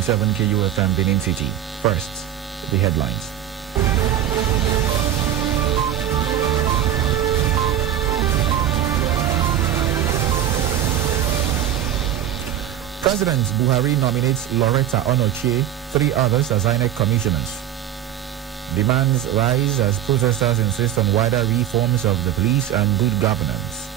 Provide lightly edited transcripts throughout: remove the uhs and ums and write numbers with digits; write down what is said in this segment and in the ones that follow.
92.7 KUFM Benin City. First, the headlines. President Buhari nominates Loretta Onochie, 3 others as INEC commissioners. Demands rise as protesters insist on wider reforms of the police and good governance.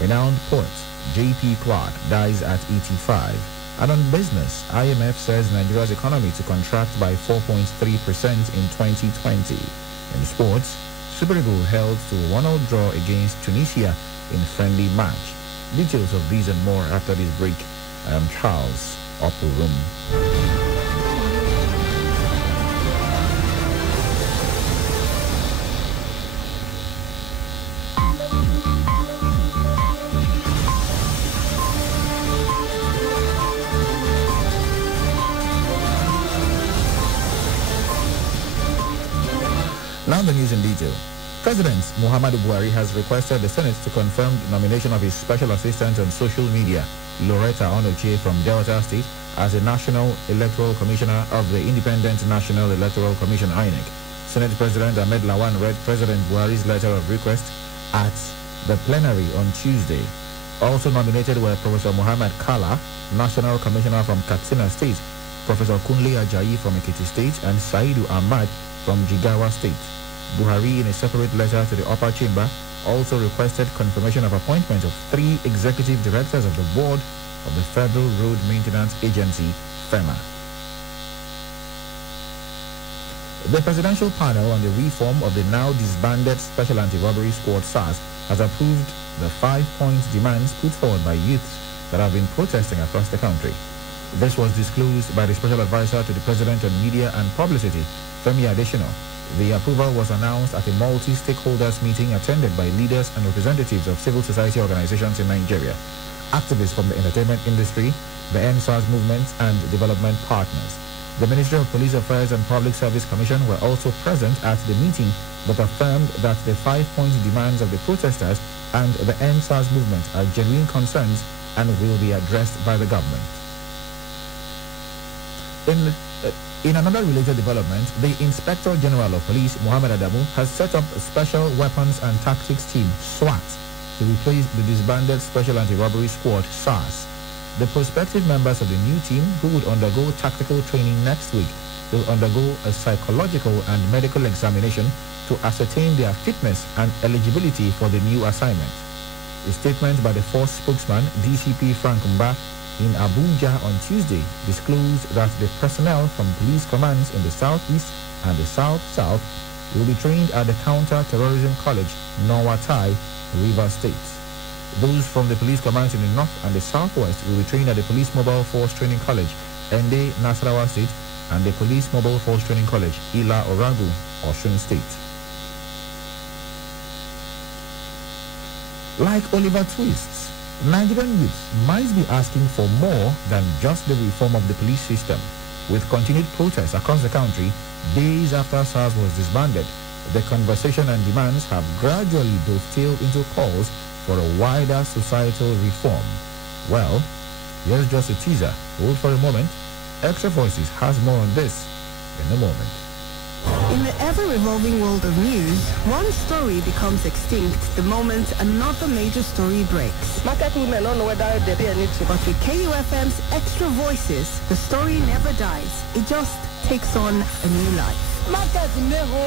Renowned poet J.P. Clark dies at 85. And on business, IMF says Nigeria's economy to contract by 4.3% in 2020. In sports, Super Eagles held to a 1-0 draw against Tunisia in friendly match. Details of these and more after this break. I am Charles Oporum. Now the news in detail. President Muhammadu Buhari has requested the Senate to confirm the nomination of his special assistant on social media, Loretta Onochie from Delta State, as a National Electoral Commissioner of the Independent National Electoral Commission (INEC). Senate President Ahmed Lawan read President Buhari's letter of request at the plenary on Tuesday. Also nominated were Professor Muhammad Kala, National Commissioner from Katsina State, Professor Kunle Ajayi from Ekiti State, and Saidu Ahmad from Jigawa State. Buhari, in a separate letter to the upper chamber, also requested confirmation of appointment of 3 executive directors of the board of the Federal Road Maintenance Agency, FEMA. The Presidential Panel on the reform of the now disbanded Special Anti-Robbery Squad (SARS) has approved the 5-point demands put forward by youths that have been protesting across the country. This was disclosed by the Special Advisor to the President on Media and Publicity, Femi Adesina. The approval was announced at a multi-stakeholders meeting attended by leaders and representatives of civil society organizations in Nigeria, activists from the entertainment industry, the EndSARS movement, and development partners. The Ministry of Police Affairs and Public Service Commission were also present at the meeting, but affirmed that the 5-point demands of the protesters and the EndSARS movement are genuine concerns and will be addressed by the government. In another related development, the Inspector General of Police, Mohammed Adamu, has set up a Special Weapons and Tactics Team, SWAT, to replace the disbanded Special Anti-Robbery Squad, SARS. The prospective members of the new team, who would undergo tactical training next week, will undergo a psychological and medical examination to ascertain their fitness and eligibility for the new assignment. A statement by the force spokesman, DCP Frank Mba, in Abuja on Tuesday disclosed that the personnel from police commands in the southeast and the south-south will be trained at the Counter-Terrorism College, Norwatai, Rivers State. Those from the police commands in the north and the southwest will be trained at the Police Mobile Force Training College, Ende, Nasarawa State, and the Police Mobile Force Training College, Ila Oragu, Osun State. Like Oliver Twist, Nigerian youths might be asking for more than just the reform of the police system. With continued protests across the country, days after SARS was disbanded, the conversation and demands have gradually dovetailed into calls for a wider societal reform. Well, here's just a teaser. Hold for a moment. Extra Voices has more on this in a moment. In the ever-revolving world of news, one story becomes extinct the moment another major story breaks. Market women don't know whether they pay any to. But with KUFM's Extra Voices, the story never dies. It just takes on a new life. Market never.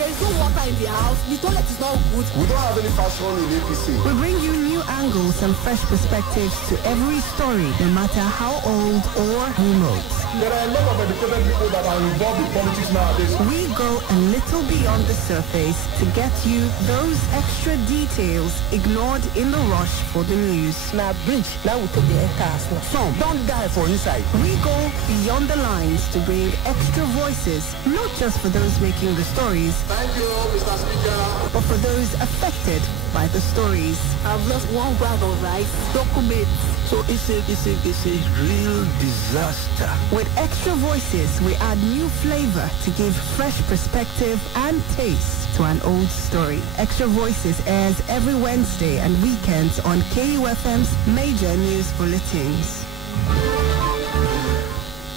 There is no water in the house. The toilet is not good. We don't have any fashion in APC. We bring you new angles and fresh perspectives to every story, no matter how old or remote. There are a lot of educated people that are involved in politics nowadays. We go a little beyond the surface to get you those extra details ignored in the rush for the news. Now bridge, now we take the air cars. Some don't die for inside. We go beyond the lines to bring extra voices, not just for those making the stories, Thank you, Mr. Speaker. but for those affected by the stories. I've lost 1 bag of rice. Documents. So it's a real disaster. With Extra Voices, we add new flavor to give fresh perspective and taste to an old story. Extra Voices airs every Wednesday and weekends on KUFM's major news bulletins.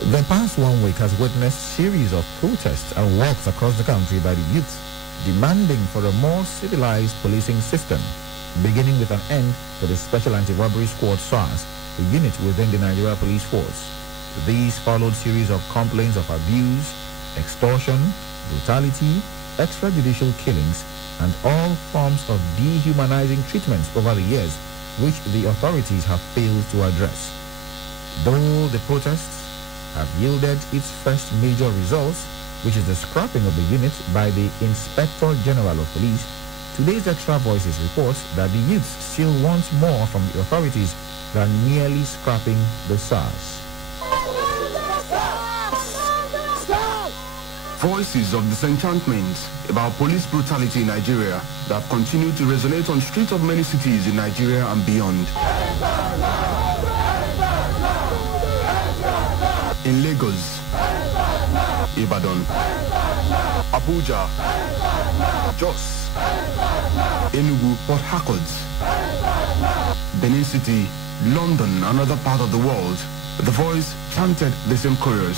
The past 1 week has witnessed series of protests and walks across the country by the youth, demanding for a more civilized policing system, beginning with an end to the Special Anti-Robbery Squad SARS, a unit within the Nigeria Police Force. These followed series of complaints of abuse, extortion, brutality, extrajudicial killings, and all forms of dehumanizing treatments over the years, which the authorities have failed to address. Though the protests have yielded its first major results, which is the scrapping of the unit by the Inspector General of Police, today's Extra Voices reports that the youths still want more from the authorities than merely scrapping the SARS. Voices of disenchantment about police brutality in Nigeria that continue to resonate on streets of many cities in Nigeria and beyond. In Lagos, Ibadan, Abuja, Jos, Enugu, Port Harcourt, Benin City, London, and other parts of the world, the voice chanted the same chorus.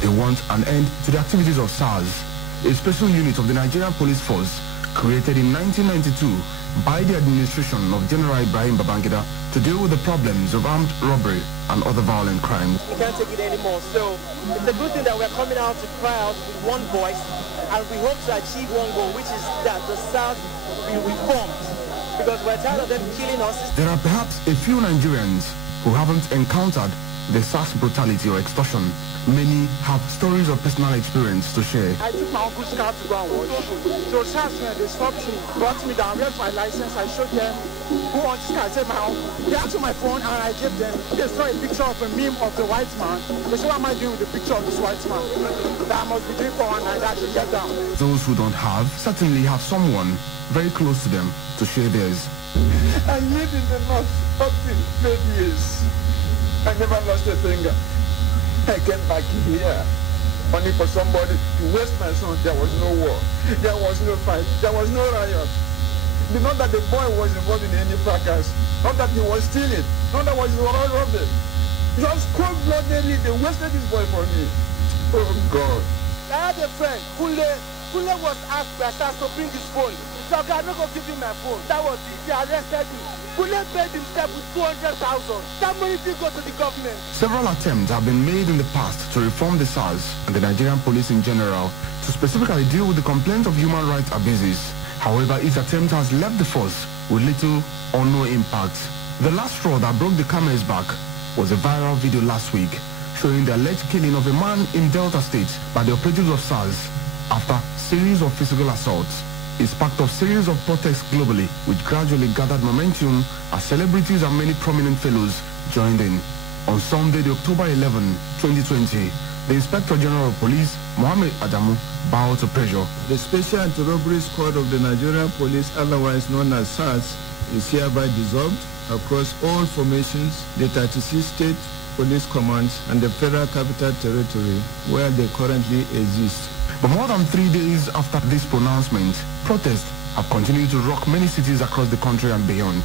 They want an end to the activities of SARS, a special unit of the Nigerian Police Force created in 1992 by the administration of General Ibrahim Babangida to deal with the problems of armed robbery and other violent crimes. We can't take it anymore, so it's a good thing that we're coming out to cry out with one voice, and we hope to achieve one goal, which is that the SARS be reformed, because we're tired of them killing us. There are perhaps a few Nigerians who haven't encountered the SARS brutality or extortion. Many have stories of personal experience to share. I took my uncle's car to go and wash. So SARS, they stopped me, brought me down, read my license, I showed them who owns this car. I said my uncle. They asked for my phone and I gave them. They saw a picture of a meme of the white man. They said, what am I doing with the picture of this white man? That I must be doing for one night, that should get down. Those who don't have certainly have someone very close to them to share theirs. I lived in the north up to 8 years. I never lost a finger. I came back here only for somebody to waste my son. There was no war. There was no fight. There was no riot. Not that the boy was involved in any fracas. Not that he was stealing. Not that he was robbing. Just cold-bloodedly, they wasted this boy for me. Oh, God. I had a friend, Kule. Kule was asked by SARS to bring his phone. So I'm not going to give him my phone. That was it. They arrested me. Kule paid himself with 200,000. That money did go to the government. Several attempts have been made in the past to reform the SARS and the Nigerian police in general to specifically deal with the complaints of human rights abuses. However, each attempt has left the force with little or no impact. The last straw that broke the camel's back was a viral video last week showing the alleged killing of a man in Delta State by the operatives of SARS after a series of physical assaults. It sparked off series of protests globally, which gradually gathered momentum as celebrities and many prominent fellows joined in. On Sunday, October 11, 2020, the Inspector General of Police, Mohammed Adamu, bowed to pressure. The Special Anti-Robbery Squad of the Nigerian Police, otherwise known as SARS, is hereby dissolved across all formations, the 36 state police commands and the Federal Capital Territory, where they currently exist. But more than 3 days after this pronouncement, protests have continued to rock many cities across the country and beyond.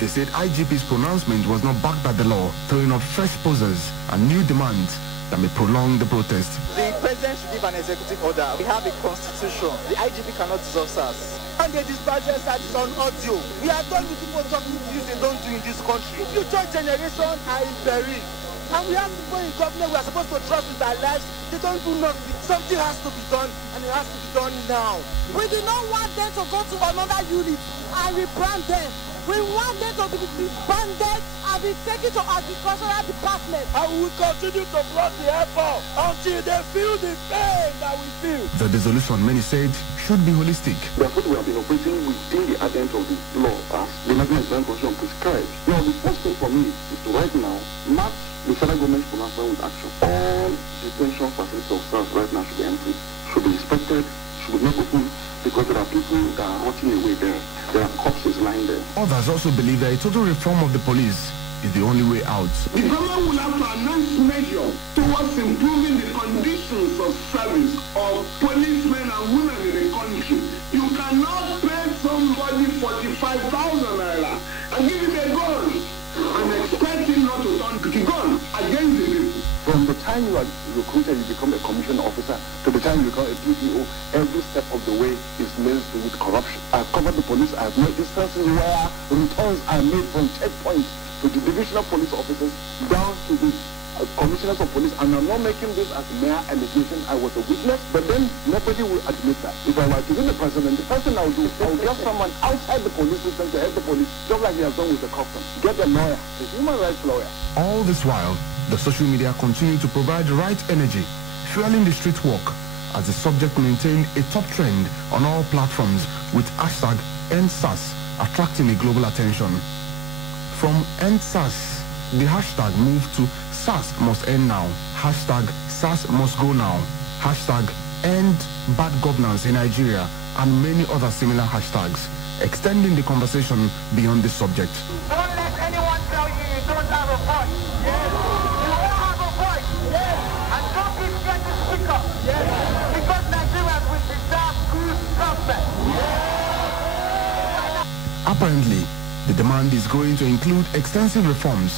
They said IGP's pronouncement was not backed by the law, throwing up fresh poses and new demands that may prolong the protest. The president should give an executive order. We have a constitution. The IGP cannot dissolve SARS. And they dispatch SARS on audio. We are done with people talking to you they don't do in this country. Future generation are in peril. And we have people in government we are supposed to trust with our lives. They don't do nothing. Something has to be done, and it has to be done now. We do not want them to go to another unit and rebrand them. We want them to be disbanded and be taken to agricultural department. And we will continue to block the airport until they feel the pain that we feel. The dissolution, many said, should be holistic. Therefore, we have been operating within the advent of the law as the National Exam Constitution prescribes. Now, the first thing for me is to right now match the federal government's pronouncement with action. All detention facilities of SARS right now should be empty, should be inspected, should be not open, because there are people that are rotting away there. There are corpses lying there. Others also believe that a total reform of the police is the only way out. The government will have to announce measures towards improving the conditions of service of policemen and women in the country. You cannot pay somebody 45,000 naira and give him a gun and expect him not to turn the gun against the people. From the time you are recruited, you become a commissioned officer, to the time you become a PPO, every step of the way is laced with corruption. I've covered the police. I've made instances where returns are made from checkpoints to the divisional police officers down to the commissioners of police, and I'm not making this as a mere allegation. I was a witness, but then nobody will admit that. If I were to be the president, the first thing I would do, I would get someone outside the police system to help the police, just like he has done with the customs. Get a lawyer, a human rights lawyer. All this while, the social media continue to provide the right energy, fueling the street walk, as the subject maintained a top trend on all platforms with hashtag #EndSARS attracting a global attention. From #EndSARS, the hashtag moved to SARS must end now, hashtag SARS must go now, hashtag end bad governance in Nigeria, and many other similar hashtags, extending the conversation beyond the subject. Don't let anyone tell you you don't have a voice. Yes. You all have a voice. Yes. And don't be scared to speak up. Yes. Because Nigerians will deserve good government. Yes. Apparently, the demand is going to include extensive reforms,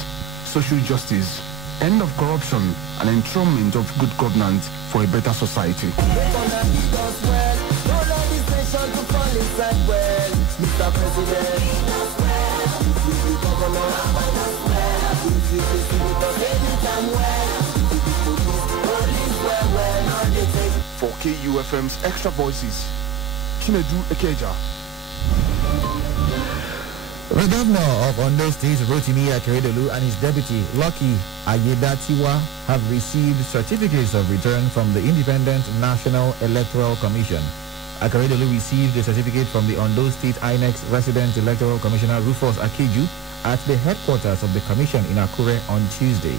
social justice, end of corruption, and enthronement of good governance for a better society. Mr. President, for KUFM's Extra Voices, Chinedu Ekeja. The governor of Ondo State, Rotimi Akeredolu, and his deputy, Lucky Ayedatiwa, have received certificates of return from the Independent National Electoral Commission. Akeredolu received a certificate from the Ondo State INEC's Resident Electoral Commissioner Rufus Akeju at the headquarters of the commission in Akure on Tuesday.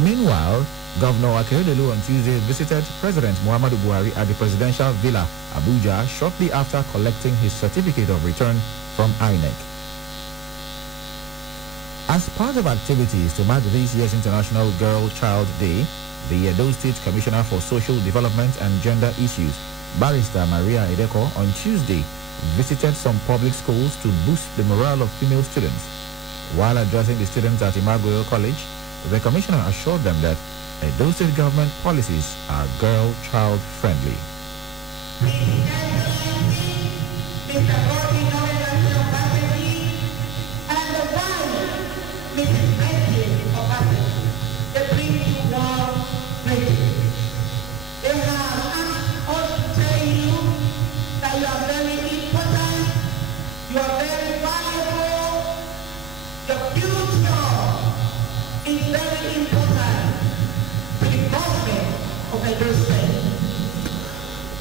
Meanwhile, Governor Akeredolu on Tuesday visited President Muhammadu Buhari at the Presidential Villa, Abuja, shortly after collecting his certificate of return from INEC. As part of activities to mark this year's International Girl Child Day, the Edo State Commissioner for Social Development and Gender Issues, Barrister Maria Edeko, on Tuesday visited some public schools to boost the morale of female students. While addressing the students at Imagoyo College, the Commissioner assured them that Edo State government policies are girl-child friendly.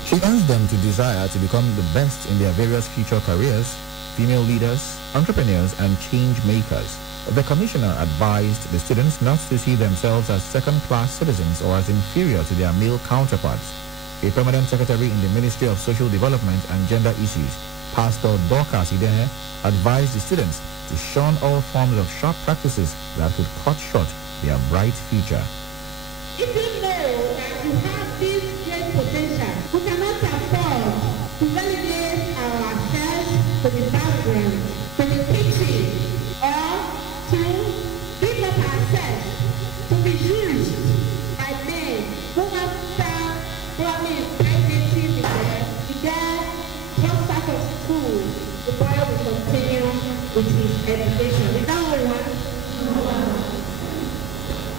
She urged them to desire to become the best in their various future careers, female leaders, entrepreneurs, and change makers. The Commissioner advised the students not to see themselves as second-class citizens or as inferior to their male counterparts. A permanent secretary in the Ministry of Social Development and Gender Issues, Pastor Dorcas Idene, advised the students to shun all forms of sharp practices that could cut short their bright future. If you know that you have this great potential, we cannot afford to relegate ourselves to the background, to the kitchen, or to give up ourselves to be used by men who after promise pregnancy the girl comes out of school, the boy will continue with his education. Is that what we want?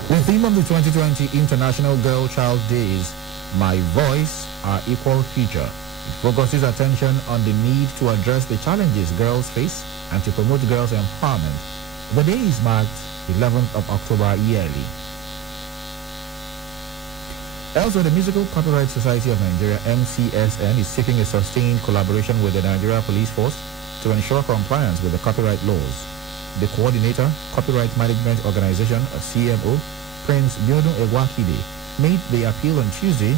The theme of the 2020 International Girl Child Day is My Voice, Our Equal Future. It focuses attention on the need to address the challenges girls face and to promote girls' empowerment. The day is marked 11th of October yearly. Elsewhere, the Musical Copyright Society of Nigeria, MCSN, is seeking a sustained collaboration with the Nigeria Police Force to ensure compliance with the copyright laws. The Coordinator, Copyright Management Organization, CMO, Prince Biodun Egwakide, made the appeal on Tuesday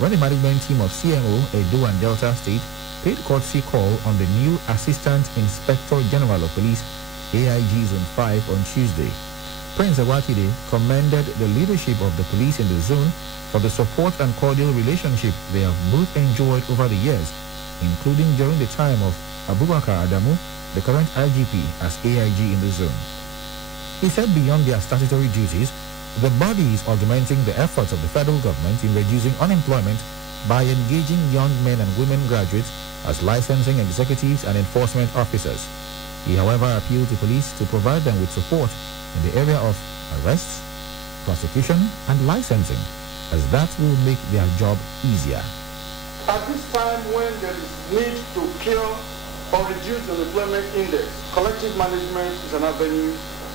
when the management team of CMO, Edo and Delta State, paid courtesy call on the new Assistant Inspector General of Police, AIG Zone 5, on Tuesday. Prince Egwakide commended the leadership of the police in the zone for the support and cordial relationship they have both enjoyed over the years, including during the time of Abubakar Adamu, the current IGP, as AIG in the zone. He said beyond their statutory duties, the body is augmenting the efforts of the federal government in reducing unemployment by engaging young men and women graduates as licensing executives and enforcement officers. He, however, appealed to police to provide them with support in the area of arrests, prosecution, and licensing, as that will make their job easier. At this time when there is need to cure or reduce the unemployment index, collective management is an avenue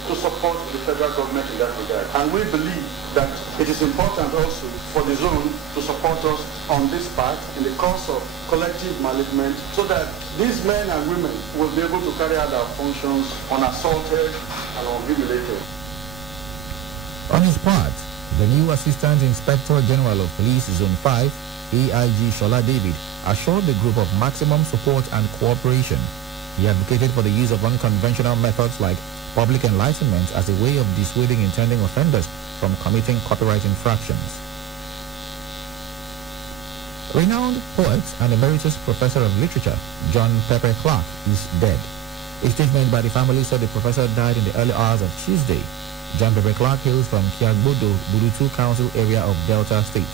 to support the federal government in that regard. And we believe that it is important also for the zone to support us on this part in the course of collective management so that these men and women will be able to carry out their functions unassaulted and unhumiliated. On his part, the new Assistant Inspector General of Police Zone 5, AIG Shola David, assured the group of maximum support and cooperation. He advocated for the use of unconventional methods like public enlightenment as a way of dissuading intending offenders from committing copyright infractions. Renowned poet and emeritus professor of literature, John Pepper Clark, is dead. A statement by the family said the professor died in the early hours of Tuesday. John Pepper Clark hails from Kiagbodo, Burutu Council area of Delta State.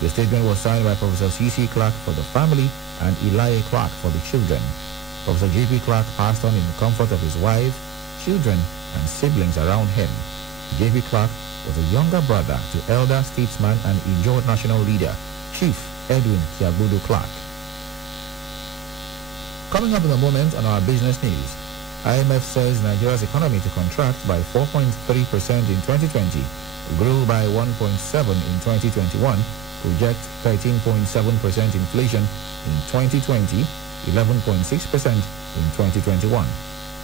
The statement was signed by Professor C.C. Clark for the family and Eli Clark for the children. Professor J.P. Clark passed on in the comfort of his wife, children, and siblings around him. J.P. Clark was a younger brother to elder statesman and Ijaw national leader, Chief Edwin Kiagbodo Clark. Coming up in a moment on our business news, IMF says Nigeria's economy to contract by 4.3% in 2020, grow by 1.7% in 2021, project 13.7% inflation in 2020, 11.6% in 2021.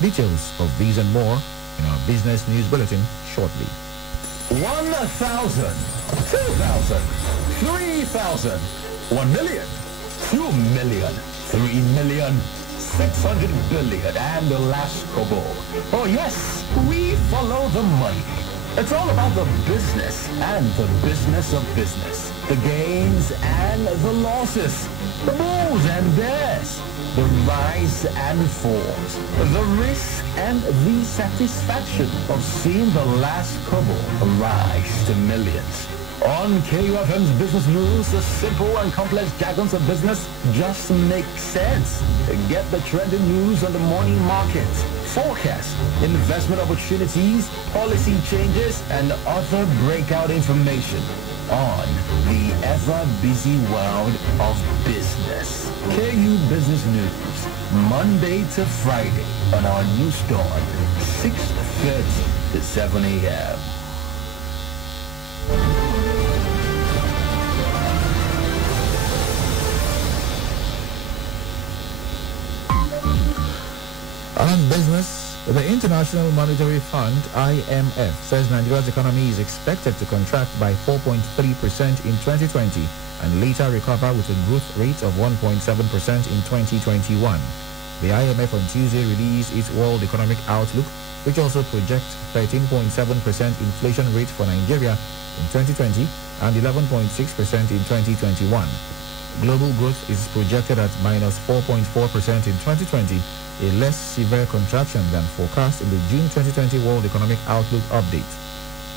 Details of these and more in our business news bulletin shortly. 1,000, 2,000, 3,000, 1 million, 2 million, 3 million, 600 billion, and the last kobo. Oh yes, we follow the money. It's all about the business and the business of business. The gains and the losses. The bulls and bears. The rise and falls. The risk and the satisfaction of seeing the last kobo rise to millions. On KUFM's Business News, the simple and complex jargons of business just make sense. Get the trending news on the morning market, forecast, investment opportunities, policy changes, and other breakout information on the ever-busy world of business. KU Business News, Monday to Friday on our news dawn, 6:30 to 7 a.m. On business, the International Monetary Fund, IMF, says Nigeria's economy is expected to contract by 4.3% in 2020 and later recover with a growth rate of 1.7% in 2021. The IMF on Tuesday released its World Economic Outlook, which also projects 13.7% inflation rate for Nigeria in 2020 and 11.6% in 2021. Global growth is projected at minus 4.4% in 2020, a less severe contraction than forecast in the June 2020 World Economic Outlook update.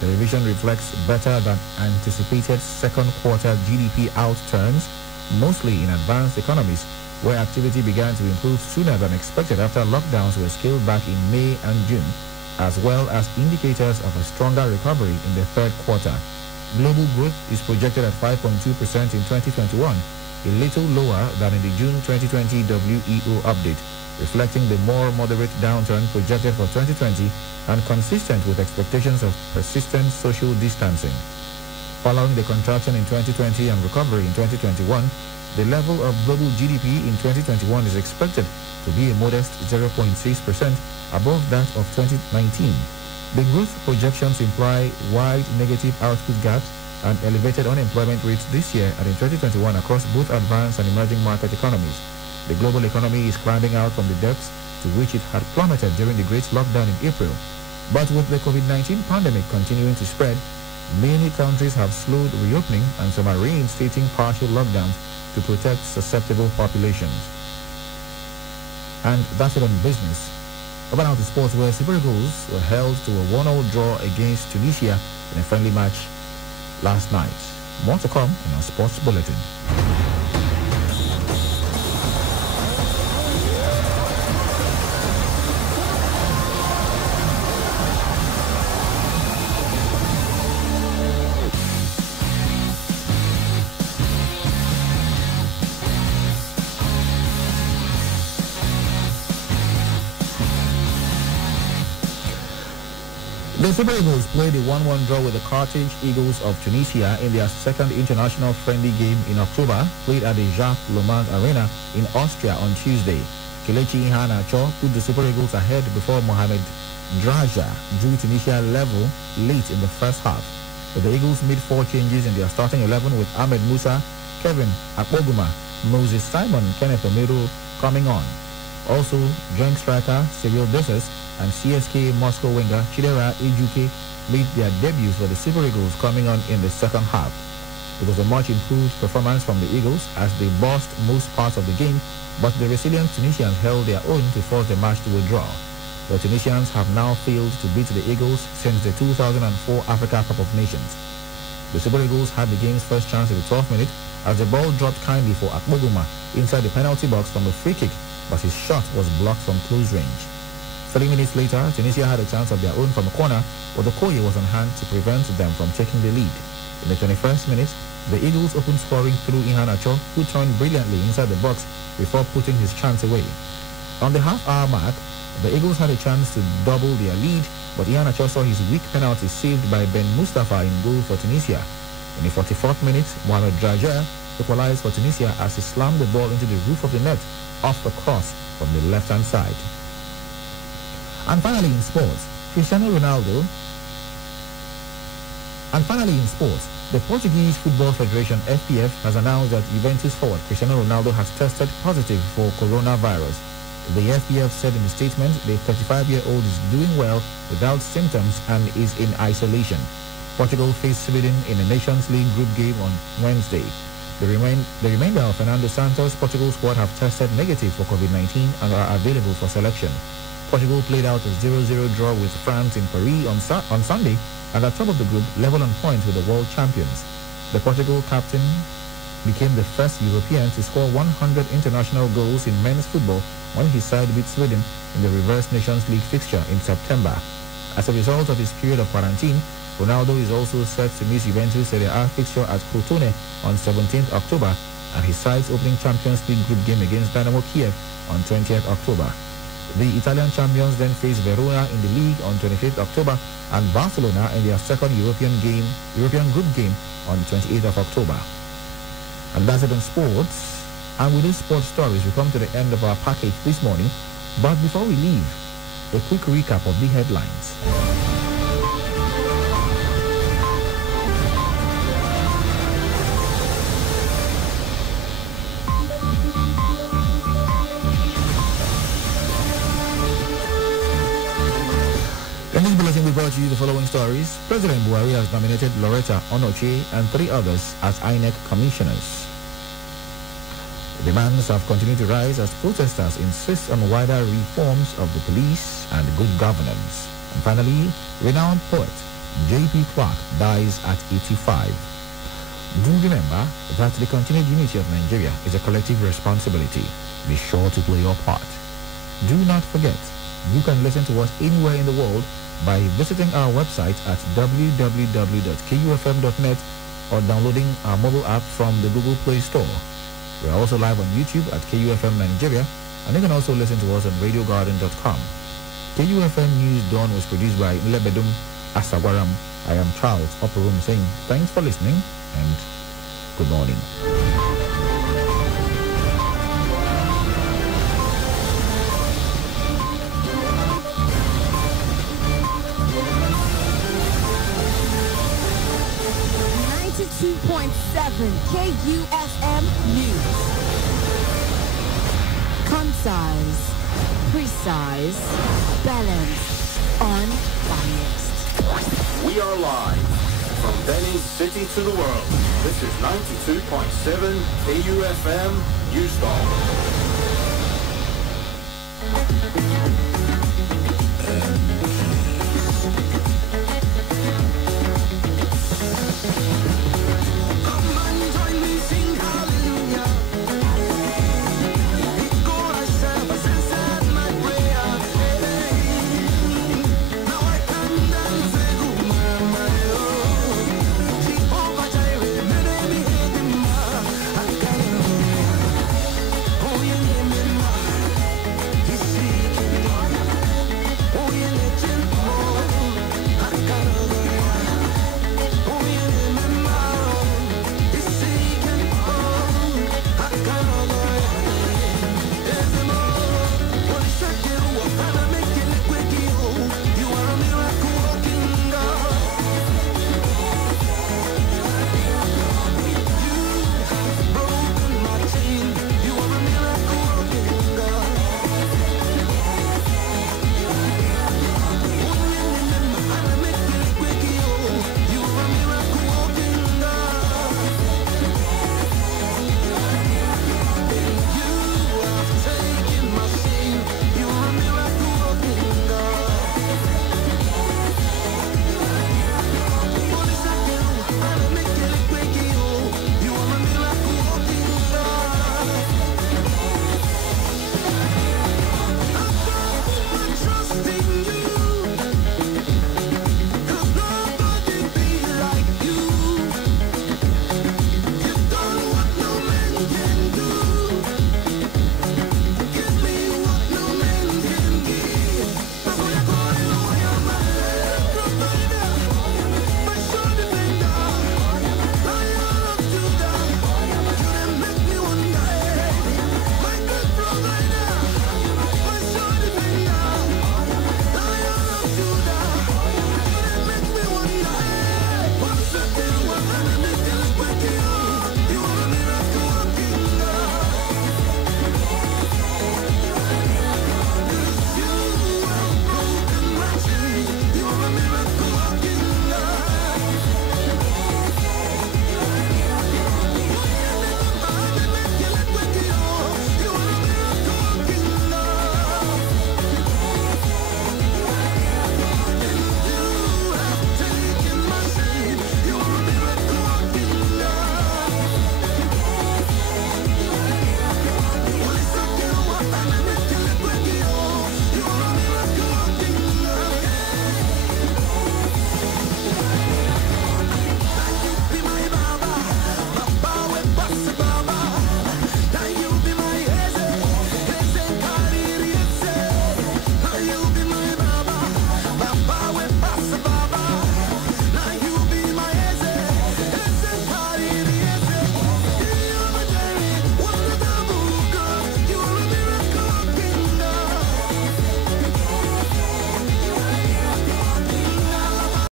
The revision reflects better than anticipated second quarter GDP outturns, mostly in advanced economies, where activity began to improve sooner than expected after lockdowns were scaled back in May and June, as well as indicators of a stronger recovery in the third quarter. Global growth is projected at 5.2% in 2021, a little lower than in the June 2020 WEO update, reflecting the more moderate downturn projected for 2020 and consistent with expectations of persistent social distancing. Following the contraction in 2020 and recovery in 2021, the level of global GDP in 2021 is expected to be a modest 0.6% above that of 2019. The growth projections imply wide negative output gaps and elevated unemployment rates this year and in 2021 across both advanced and emerging market economies. The global economy is climbing out from the depths to which it had plummeted during the Great Lockdown in April. But with the COVID-19 pandemic continuing to spread, many countries have slowed reopening and some are reinstating partial lockdowns to protect susceptible populations. And that's it on business. Over now to sports, where Super Eagles were held to a 1-0 draw against Tunisia in a friendly match last night. More to come in our sports bulletin. The Super Eagles played a 1-1 draw with the Carthage Eagles of Tunisia in their second international friendly game in October, played at the Jacques Loman Arena in Austria on Tuesday. Kelechi Iheanacho put the Super Eagles ahead before Mohamed Draja drew Tunisia level late in the first half. But the Eagles made 4 changes in their starting 11 with Ahmed Musa, Kevin Akpoguma, Moses Simon, Kenneth Omeru coming on. Also, joint striker Cyril Dessus and CSK Moscow winger Chidera Ejuke made their debuts for the Super Eagles coming on in the second half. It was a much improved performance from the Eagles as they bossed most parts of the game, but the resilient Tunisians held their own to force the match to a draw. The Tunisians have now failed to beat the Eagles since the 2004 Africa Cup of Nations. The Super Eagles had the game's first chance at the 12th minute as the ball dropped kindly for Akpoguma inside the penalty box from a free kick, but his shot was blocked from close range. 3 minutes later, Tunisia had a chance of their own from a corner, but Okoye was on hand to prevent them from taking the lead. In the 21st minute, the Eagles opened scoring through Iheanacho, who turned brilliantly inside the box before putting his chance away. On the half-hour mark, the Eagles had a chance to double their lead, but Iheanacho saw his weak penalty saved by Ben Mustafa in goal for Tunisia. In the 44th minute, Mohamed Draja equalized for Tunisia as he slammed the ball into the roof of the net off a cross from the left-hand side. And finally in sports, the Portuguese Football Federation FPF has announced that Juventus forward Cristiano Ronaldo has tested positive for coronavirus. The FPF said in a statement the 35-year-old is doing well without symptoms and is in isolation. Portugal faced Sweden in the Nations League group game on Wednesday. The remainder of Fernando Santos' Portugal squad have tested negative for COVID-19 and are available for selection. Portugal played out a 0-0 draw with France in Paris on Sunday and at top of the group, level on points with the world champions. The Portugal captain became the first European to score 100 international goals in men's football when his side beat Sweden in the reverse Nations League fixture in September. As a result of his period of quarantine, Ronaldo is also set to miss Juventus Serie A fixture at Crotone on 17th October and his side's opening Champions League group game against Dynamo Kiev on 20th October. The Italian champions then face Verona in the league on 25th October and Barcelona in their second European group game on 28th of October. And that's it on sports. And with these sports stories, we come to the end of our package this morning. But before we leave, a quick recap of the headlines. We brought you the following stories. President Buhari has nominated Loretta Onoche and 3 others as INEC commissioners. Demands have continued to rise as protesters insist on wider reforms of the police and good governance. And finally, renowned poet J.P. Clark dies at 85. Do remember that the continued unity of Nigeria is a collective responsibility. Be sure to play your part. Do not forget, you can listen to us anywhere in the world by visiting our website at www.kufm.net or downloading our mobile app from the Google Play Store. We are also live on YouTube at KUFM Nigeria, and you can also listen to us on radiogarden.com. KUFM News Dawn was produced by Lebedum Asagwaram. I am Charles Oporum saying thanks for listening and good morning. 92.7 KUFM News. Concise, precise, balanced, unbiased. We are live from Benin City to the world. This is 92.7 KUFM News Dawn. Thank you.